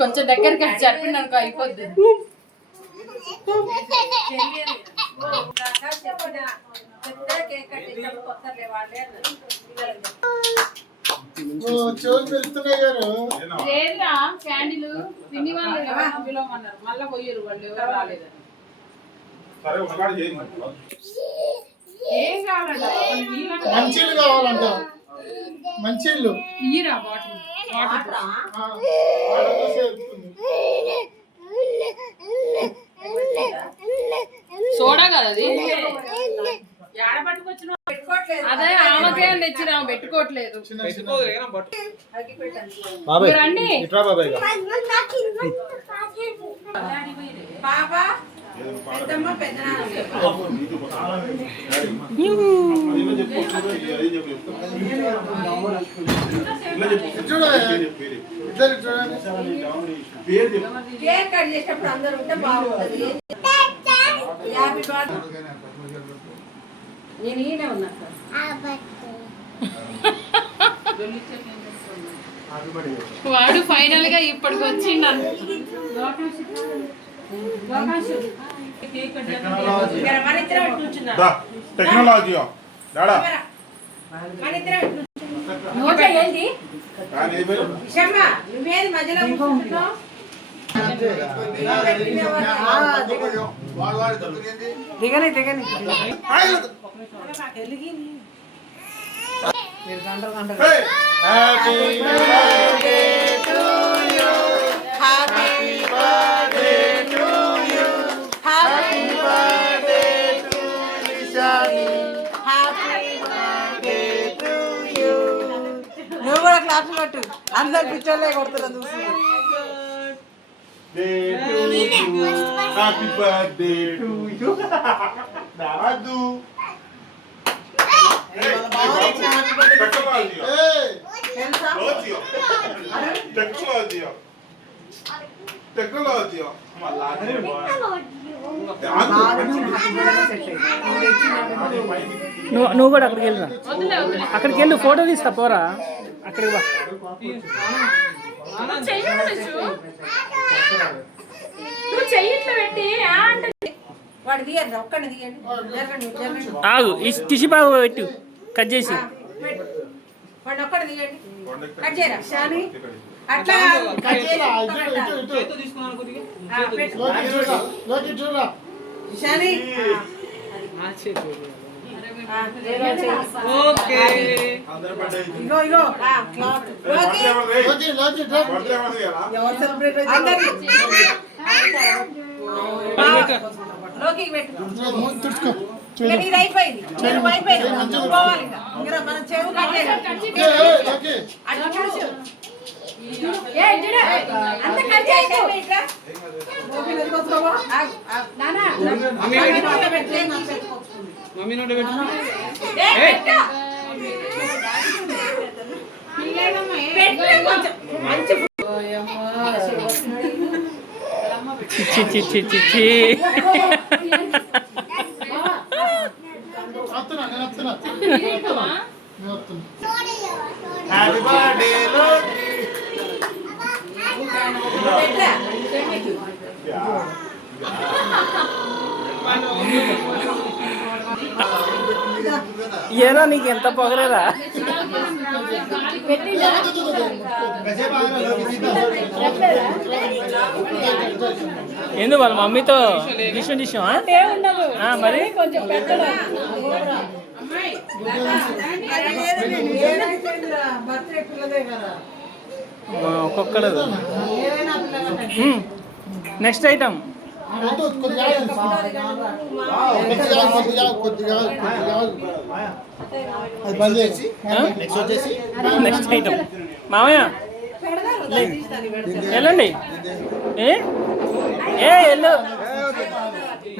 కొంచెం దగ్గరికి చెప్పింది అనుకో అయిపోద్ది. లేదురా క్యాండిల్ పిన్ని వాళ్ళు పిలవమన్నారు, మళ్ళీ పోయారు వాళ్ళు, ఎవరు రాలేదని. ఏం కావాలంట? మంచిలు కావాలంట. మంచిలు ఇయ్యరా బాటిల్. సోడా కదా అది. అదే ఆమెకే తెచ్చిరా, పెట్టుకోవట్లేదు. రండి బాబా పెద్దమ్మ కేక్ కట్ చేసేటప్పుడు అందరూ ఉంటే బాగుంటుంది. నేను ఈయనే ఉన్నా వాడు ఫైనల్ గా ఇప్పటికి వచ్చిండు. టెక్నాలజీ నువ్వేది మధ్యలో దిగని దిగని నువ్వు కూడా క్లాస్ కొట్టు, అందరు పిచ్చోళ్ళే కొడుతున్నా చూసి. Happy birthday to you. Dadu technology నువ్వు కూడా అక్కడికి వెళ్ళరా, అక్కడికి వెళ్ళు, ఫోటో తీస్తా పోరా. అక్కడికి బా. ఆగు, ఈ టిష్యూ బాగా పెట్టు, కట్ చేసి. అయిపోయింది మనం చెవు మమ్మీ నోట పెట్టు. హ్యాపీ బర్త్డే ఏరా నీకు ఎంత పొగరేరా. ఎందుకు వాళ్ళ మమ్మీతో డిషన్ మరి ఒక్కొక్కడు. నెక్స్ట్ ఐటమ్ నెక్స్ట్ ఐటమ్ మామయ్య వెళ్ళండి. ఏ వెళ్ళు,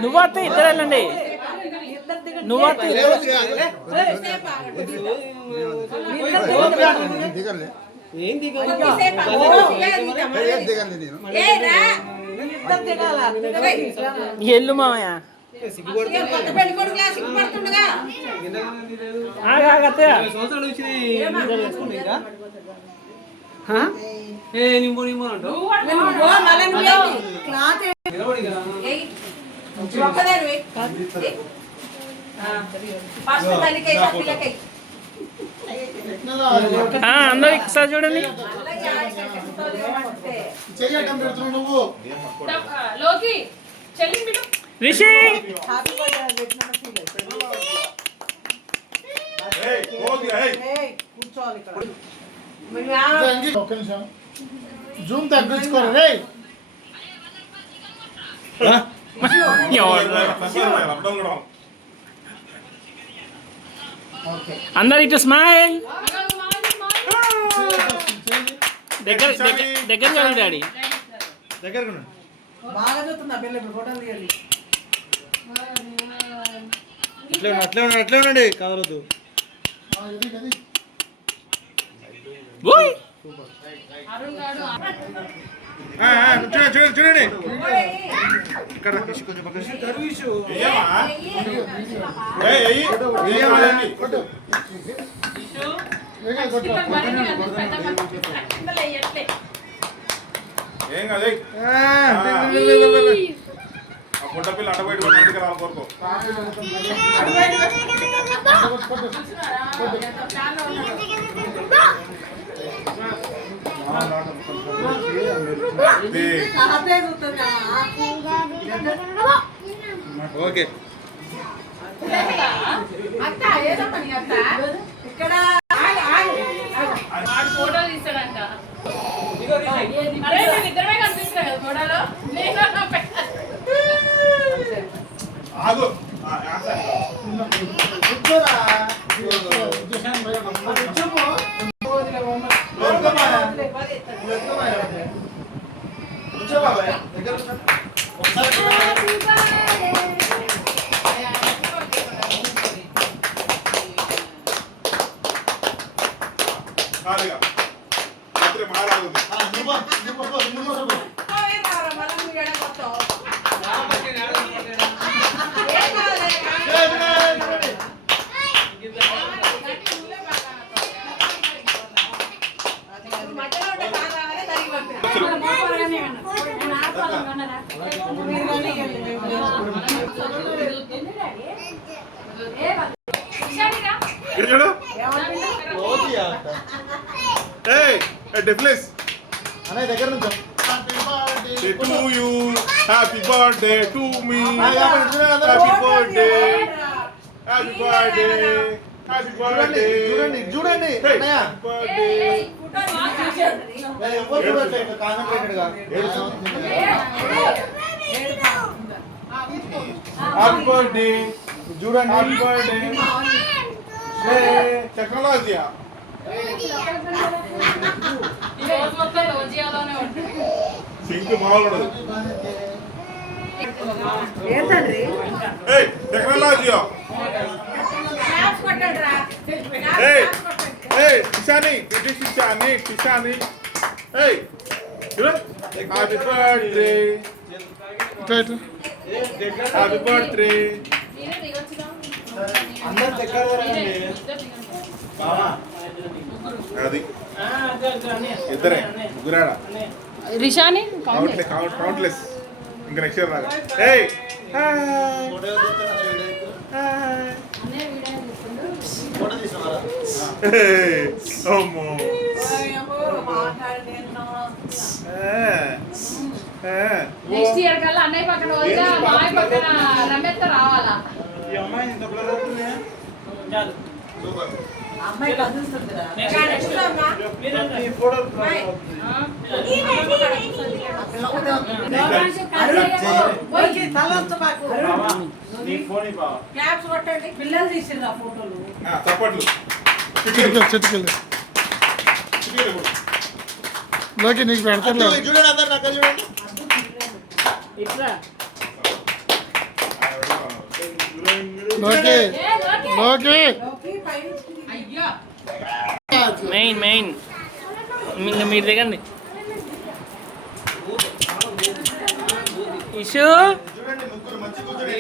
నువ్వు వస్తే ఇద్దరు వెళ్ళండి. నువ్వు వస్తే ఎల్లు మామయ్య. అందరూ ఒకసారి చూడండి. చెయ్యటం పెడుతున్నావు నువ్వు. లోకి చెల్లి బిడ్డ రిషి ఒక్క నిమిషం జూమ్ తగ్గించుకోరు రే. అందరు ఇటు స్మైల్. దగ్గర దగ్గర చూడండి డాడీ. అట్లే ఉండండి కదలొద్దు. చూడండి ఇక్కడ కొంచెం ఏం కాదు ఆ పుట్ట పిల్ల అడబయట ఇంటికి రావాలి కోరుకో. ఓకే ఫోటో తీస్తాడంట. అరే ఇద్దరమే కనిపిస్తారు కదా ఫోటోలో. ఆగు దగ్గర నుంచి to you, happy birthday to me, happy birthday, happy birthday, happy birthday. చూడండి హ్యాపీ బర్త్డే చూడండి హ్యాపీ బర్త్డే టెక్నాలజీ సింక్ మామూలు technology Shani, this is Shani, Shani. Hey, happy birthday. Happy birthday. అందరు దగ్గర అది ఇద్దరే ముగ్గురాడా రిషాని కౌంట్లెస్ ఇంకా నెక్స్ట్ ఇయర్ రాగా హే అమ్మో నెక్స్ట్ ఇయర్ కల్లా అన్నయ్య పక్కన వదిలా మాయ పక్కన రమేష్ రావాలా ఈ అమ్మాయి ఇంత బ్లర్ అవుతుంది చాలు సూపర్ అమ్మాయి కదులుతుందిరా ఈ ఫోటో నీ ఫోన్ ఇవ్వ క్యాప్స్ కొట్టండి పిల్లలు తీసిర్రు ఆ ఫోటోలు చప్పట్లు చిటికెళ్ళు లోకి నీకు పెడతాను చూడండి అందరు నాకు చూడండి ఇట్లా లోకి లోకి అయ్యో మెయిన్ ఇంకా మీరు దిగండి ఇషు చూడండి ముగ్గురు మంచి కూర్చోండి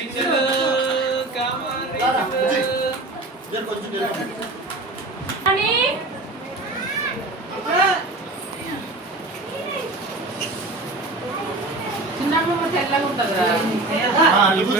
అని తెల్లగా ఉంటుందిరా. రివ్యూ